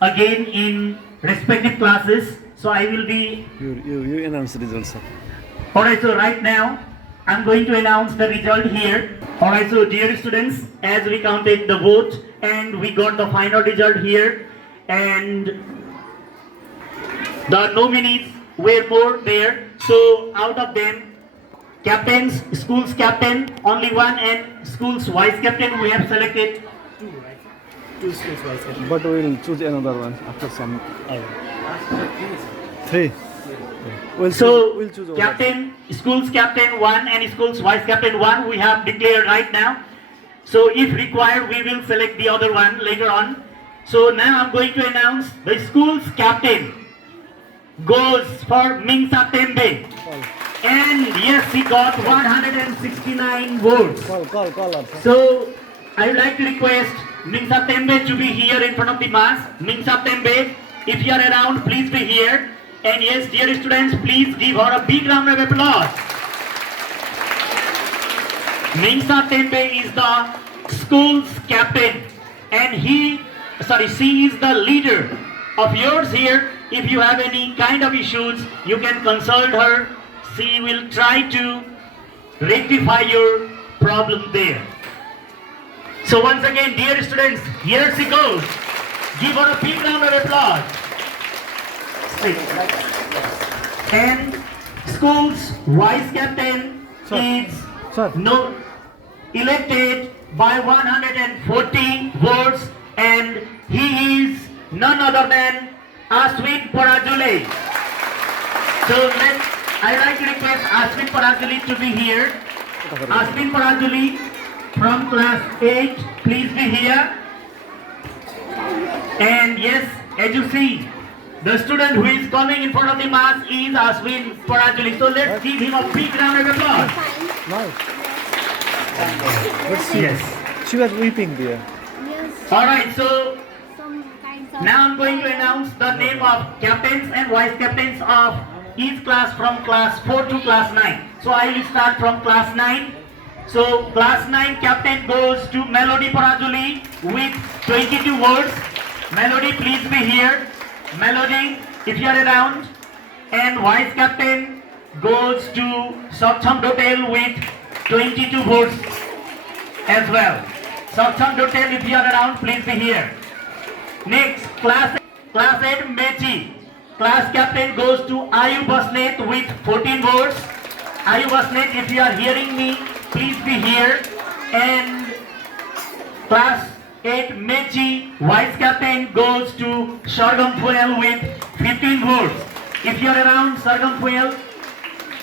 again in respective classes. So I will be. You announce the results. Alright, so right now I'm going to announce the result here. Alright, so dear students, as we counted the vote and we got the final result here, and the nominees were more there. So out of them, captains, school's captain, only one, and school's vice captain, we have selected. Two schools vice captain. But we will choose another one after some. Three. So, we'll choose over. captain, school's captain 1 and school's vice captain 1, we have declared right now. So, if required, we will select the other one later on. So, now I'm going to announce the school's captain goes for Mingsa Tembe. And yes, he got 169 votes. Call up. So, I would like to request Mingsa Tembe to be here in front of the mass. Mingsa Tembe, if you are around, please be here. And yes, dear students, please give her a big round of applause. Mingsa Tembe is the school's captain, and she is the leader of yours here. If you have any kind of issues, you can consult her. She will try to rectify your problem there. So once again, dear students, here she goes. Give her a big round of applause. And school's vice captain is elected by 140 votes, and he is none other than Ashwin Parajule. So I'd like to request Ashwin Parajule to be here. Ashwin Parajule from class 8, please be here. And yes, as you see, the student who is coming in front of the mass is Ashwin Parajuli. So let's give him a big round of applause. Nice. Let's see. Yes. She was weeping there. Yes. Alright, so Some kinds of now I'm going to announce the name of captains and vice captains of each class from class 4 to class 9. So I will start from class 9. So class 9 captain goes to Melody Parajuli with 22 words. Melody, please be here. Melody, if you are around. And vice captain goes to Sakcham Dotel with 22 votes as well. Sakcham Dotel, if you are around, please be here. Next, class 8 Mechi. Class captain goes to Ayu Basnet with 14 votes. Ayu Basnet, if you are hearing me, please be here. And class 8 Mechi, vice captain goes to Sargam Fuel with 15 votes. If you are around Sargam Fuel,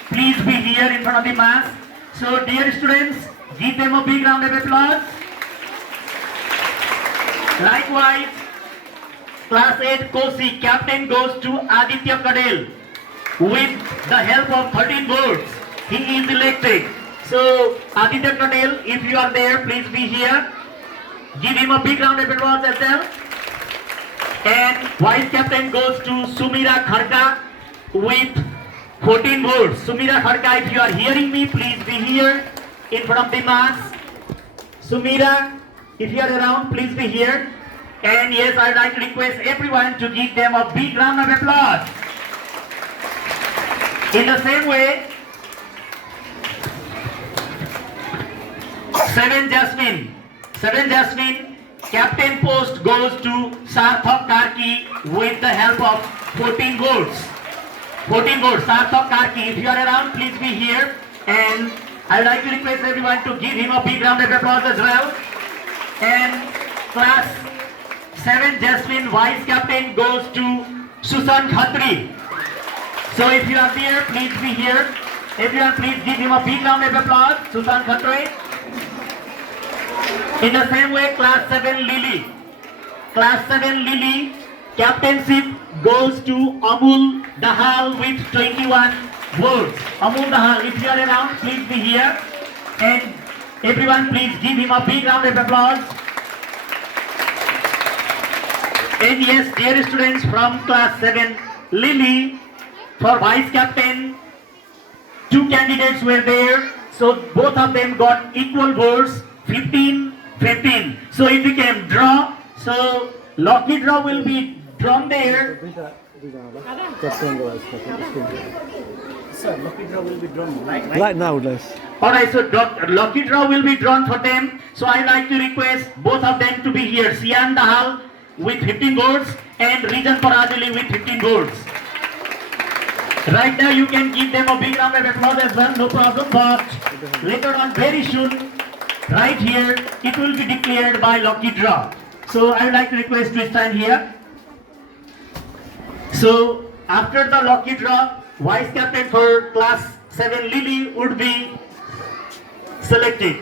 please be here in front of the mass. So dear students, give them a big round of applause. Likewise, class 8 Kosi, captain goes to Aditya Kadel with the help of 13 votes. He is elected. So Aditya Kadel, if you are there, please be here. Give him a big round of applause as well. And vice captain goes to Sumira Kharka with 14 votes. Sumira Kharka, if you are hearing me, please be here in front of the mass. Sumira, if you are around, please be here. And yes, I would like to request everyone to give them a big round of applause. In the same way, 7 Jasmine, captain post goes to Sarthak Karki with the help of 14 votes. 14 votes, Sarthak Karki, if you are around, please be here. And I would like to request everyone to give him a big round of applause as well. And class 7 Jasmine, vice captain goes to Susan Khatri. So if you are there, please be here. Everyone, please give him a big round of applause, Susan Khatri. In the same way, class 7 Lily. Class 7 Lily, captainship goes to Amul Dahal with 21 votes. Amul Dahal, if you are around, please be here. And everyone, please give him a big round of applause. And yes, dear students from class 7 Lily, for vice captain, 2 candidates were there. So both of them got equal votes, 15-15. So it became draw. So lucky draw will be from there, Captain the vice captain. Sir, lucky draw will be drawn right? Right now, guys. alright, so lucky draw will be drawn for them. So I like to request both of them to be here. Sian Dahal with 15 votes and Rijan Paradili with 15 votes. Right now you can give them a big round of applause as well, no problem. But later on, very soon, right here, it will be declared by lucky draw. So I would like to request to stand here. So after the lucky draw, vice captain for class 7 Lily would be selected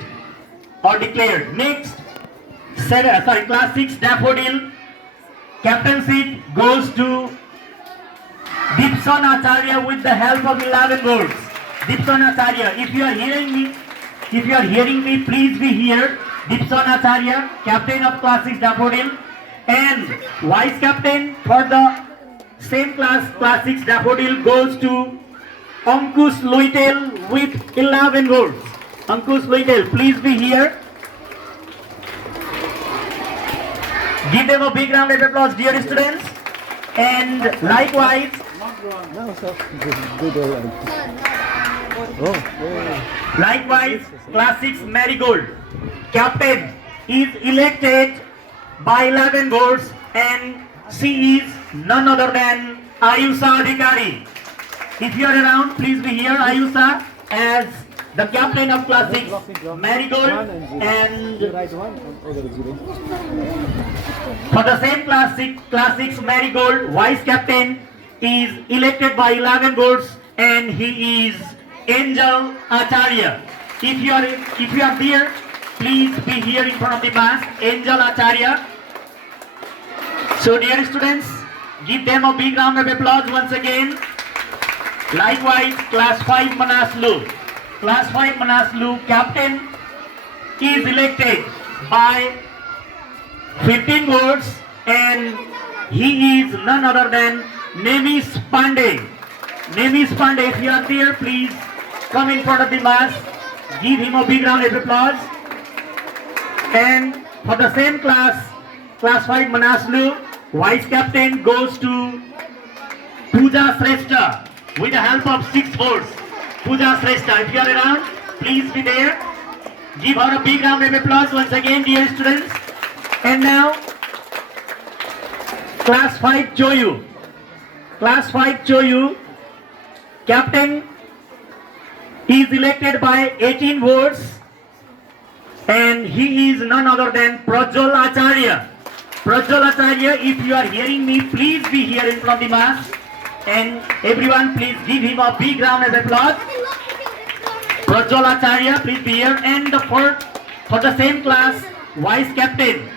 or declared. Next, class 6 Daffodil captaincy goes to Dipson Acharya with the help of 11 votes. Dipson Acharya, if you are hearing me, please be here. Dipson Acharya, captain of class 6 Daffodil, and vice captain for the same class 6 Daffodil goes to Ankush Loitel with 11 votes. Ankush Loitel, please be here. Give them a big round of applause, dear students. And likewise, No, sir. Good all. Oh. likewise, class 6 Marigold captain is elected by 11 votes, and she is none other than Ayusha Adhikari. If you are around, please be here, Ayusha, as the captain of class 6 Marigold, and Right one. Oh, there is zero. for the same class 6 Marigold, vice captain is elected by 11 votes, and he is Angel Acharya. If you are there, please be here in front of the mass, Angel Acharya. So dear students, give them a big round of applause once again. Likewise, class 5 Manaslu. Class 5 Manaslu captain is elected by 15 votes, and he is none other than Nemis Pandey. Nemis Pandey, if you are there, please come in front of the mass. Give him a big round of applause. And for the same class 5 Manaslu, vice captain goes to Pooja Shrestha with the help of 6 votes. Pooja Shrestha, if you are around, please be there. Give her a big round of applause once again, dear students. And now, class 5 Choyu. Class 5 Choyu, captain is elected by 18 votes, and he is none other than Prajwal Acharya. Prajwal Acharya, if you are hearing me, please be here in front of the mass, and everyone please give him a big round of applause. Prajwal Acharya, please be here. And for the same class, vice captain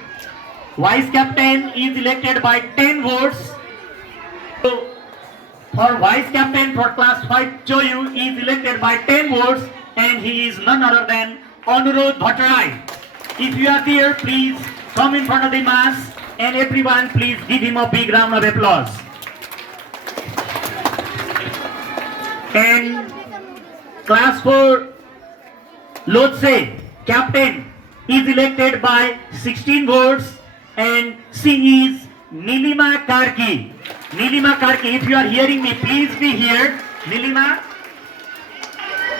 is elected by 10 votes. So, for vice captain for class 5 Choyu is elected by 10 votes, and he is none other than Anurodh Bhattarai. If you are there, please come in front of the mass, and everyone please give him a big round of applause. And class 4 Lotse captain is elected by 16 votes, and she is Nilima Karki. Nilima Karki, if you are hearing me, please be here, Nilima.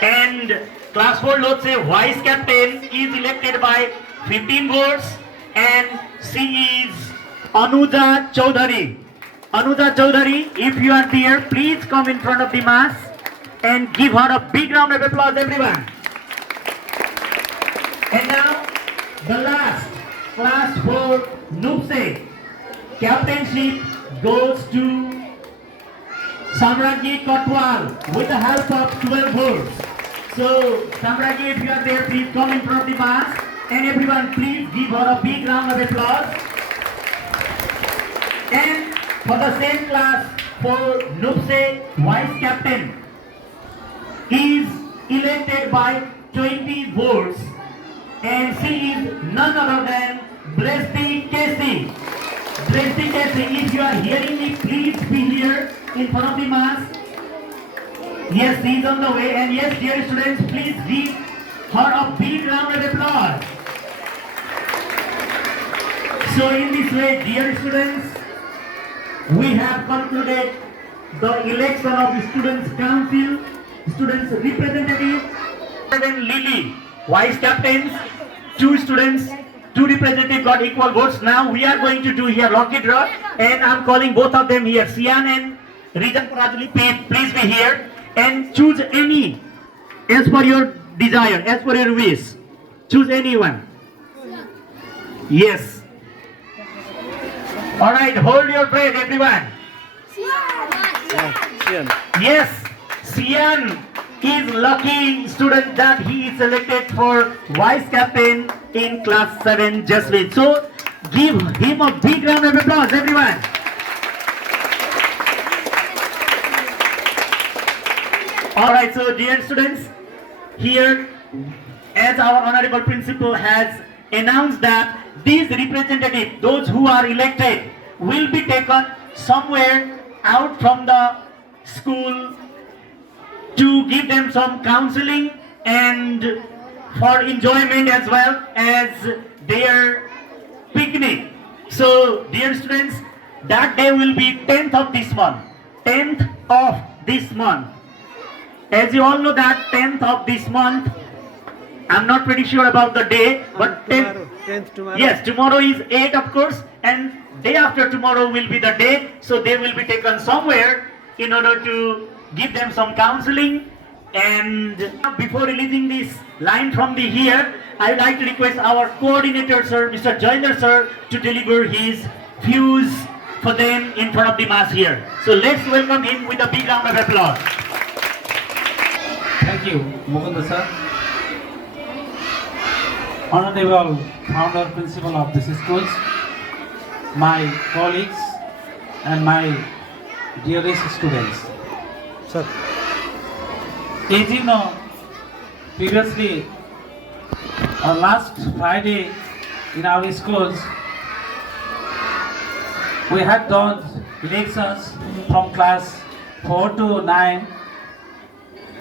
And class 4 Lotse vice captain is elected by 15 votes, and she is Anuja Chaudhary. Anuja Chaudhary, if you are there, please come in front of the mass and give her a big round of applause, everyone. And now, the last, class 4 Nupse captainship goes to Samragi Kotwal with the help of 12 votes. So, Samragi, if you are there, please come in front of the mass, and everyone please give her a big round of applause. And for the same class, for Nupse vice captain is elected by 20 votes, and she is none other than Blesti Casey. Blesti Casey, if you are hearing me, please be here in front of the mass. Yes, she is on the way, and yes, dear students, please give her a big round of applause. So in this way, dear students, we have concluded the election of Students' Council, Students' Representative, and Lily, Vice Captains, 2 students, 2 representatives got equal votes. Now we are going to do here lucky draw, and I'm calling both of them here. Sian and Rijan Parajuli, please be here and choose any as per your desire, as per your wish. Choose anyone. Yes. All right, hold your breath, everyone. Sian. Yes, Sian is lucky student that he is selected for vice captain in class 7 Jaswid. So give him a big round of applause, everyone. All right, so dear students, here as our honorable principal has announced that these representatives, those who are elected, will be taken somewhere out from the school to give them some counseling and for enjoyment as well as their picnic. So dear students, that day will be 10th of this month. 10th of this month. As you all know that 10th of this month, I'm not pretty sure about the day, but 10th tomorrow. yes, tomorrow is 8 of course, and day after tomorrow will be the day. So they will be taken somewhere in order to give them some counseling. And before releasing this line from the here, I would like to request our coordinator sir, Mr. Joyner sir, to deliver his views for them in front of the mass here. So let's welcome him with a big round of applause. Thank you, Mukunda sir. Honorable founder principal of this schools, my colleagues and my dearest students. Sir. As you know, previously, last Friday in our schools, we had done elections from class 4 to 9,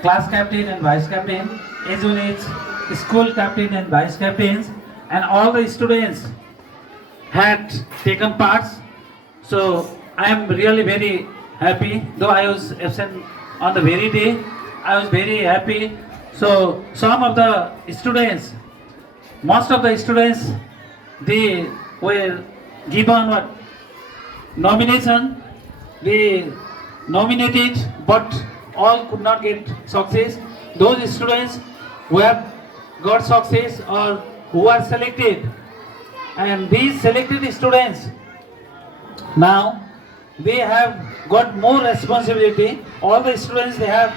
class captain and vice captain, as well as school captain and vice captains, and all the students had taken parts. So I am really very happy, though I was absent on the very day. I was very happy. So some of the students, most of the students, they were given what nomination. They nominated, but all could not get success. Those students who have got success or who are selected, and these selected students now they have got more responsibility. All the students, they have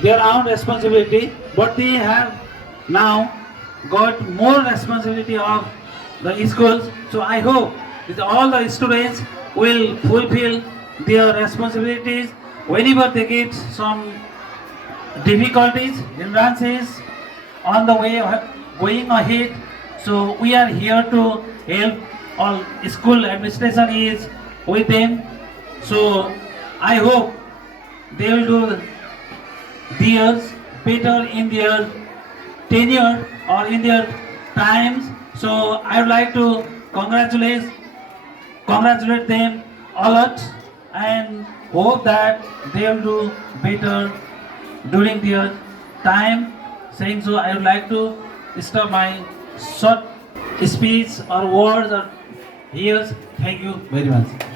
their own responsibility, but they have now got more responsibility of the schools. So I hope that all the students will fulfill their responsibilities whenever they get some difficulties, hindrances on the way going ahead. So we are here to help. All school administration is with them. So I hope they will do theirs better in their tenure or in their times. So I would like to congratulate them a lot and hope that they will do better during their time. Saying so, I would like to stop my short speech or words or here. Thank you very much.